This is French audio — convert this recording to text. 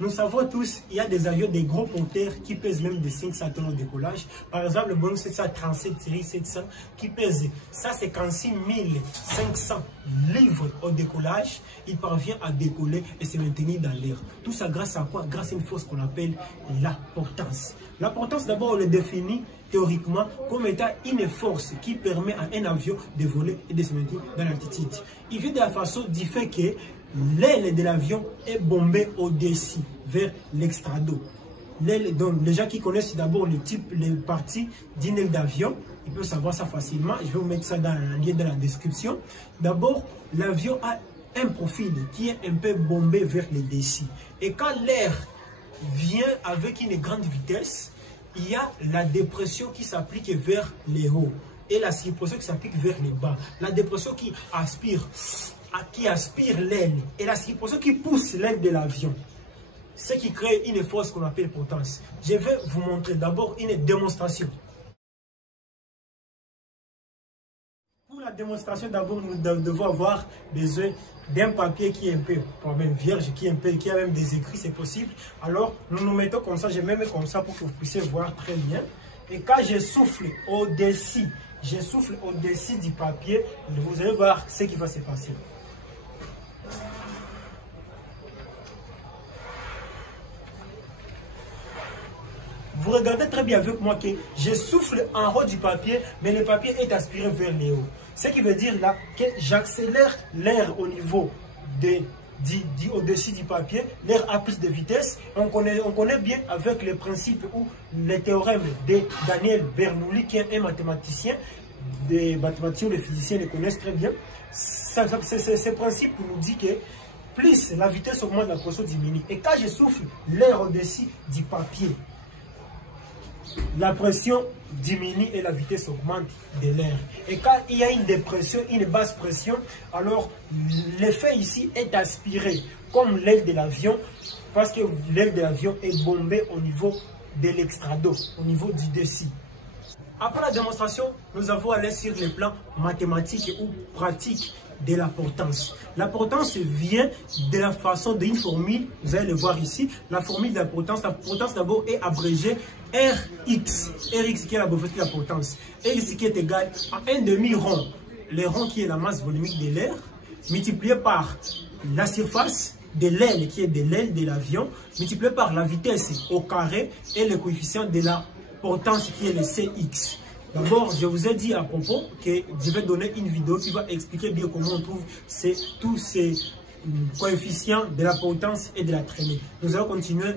Nous savons tous, il y a des avions, des gros porteurs qui pèsent même des 500 tonnes au décollage. Par exemple, le Boeing 737 série 700 qui pèse 156 500 livres au décollage. Il parvient à décoller et se maintenir dans l'air. Tout ça grâce à quoi? Grâce à une force qu'on appelle la portance. La portance, d'abord, on le définit théoriquement comme étant une force qui permet à un avion de voler et de se maintenir dans l'altitude. Il vient de la façon du fait que l'aile de l'avion est bombée au-dessus, vers l'extrado. L'aile, donc les gens qui connaissent d'abord le type, les parties d'une aile d'avion, ils peuvent savoir ça facilement. Je vais vous mettre ça dans le lien de la description. D'abord, l'avion a un profil qui est un peu bombé vers le dessus. Et quand l'air vient avec une grande vitesse, il y a la dépression qui s'applique vers les hauts et la circulation qui s'applique vers les bas. La dépression qui aspire l'aile et la circulation qui pousse l'aile de l'avion. Ce qui crée une force qu'on appelle portance. Je vais vous montrer d'abord une démonstration. Pour la démonstration, d'abord, nous devons avoir besoin d'un papier qui est un peu même vierge, qui a même des écrits, c'est possible. Alors, nous nous mettons comme ça, je me mets comme ça pour que vous puissiez voir très bien. Et quand je souffle au-dessus, du papier, vous allez voir ce qui va se passer. Vous regardez très bien avec moi que je souffle en haut du papier, mais le papier est aspiré vers le haut. Ce qui veut dire là que j'accélère l'air au niveau au-dessus du papier, l'air a plus de vitesse. On connaît bien avec le principe ou le théorème de Daniel Bernoulli, qui est un mathématicien. Des mathématiciens, les physiciens le connaissent très bien. Ce principe nous dit que plus la vitesse augmente, la pression diminue. Et quand je souffle l'air au-dessus du papier, la pression diminue et la vitesse augmente de l'air. Et quand il y a une dépression, une basse pression, alors l'effet ici est aspiré comme l'aile de l'avion, parce que l'aile de l'avion est bombée au niveau de l'extrado, au niveau du dessus. Après la démonstration, nous avons allé sur le plan mathématique ou pratique de la portance. La portance vient de la façon d'une formule, vous allez le voir ici, la formule de la portance. La portance d'abord est abrégée Rx, Rx qui est l'abréviation de la portance, Rx qui est égal à un demi-rond, le rond qui est la masse volumique de l'air, multiplié par la surface de l'aile qui est de l'aile de l'avion, multiplié par la vitesse au carré et le coefficient de la portance qui est le Cx. D'abord, je vous ai dit à propos que je vais donner une vidéo qui va expliquer bien comment on trouve tous ces coefficients de la portance et de la traînée. Nous allons continuer.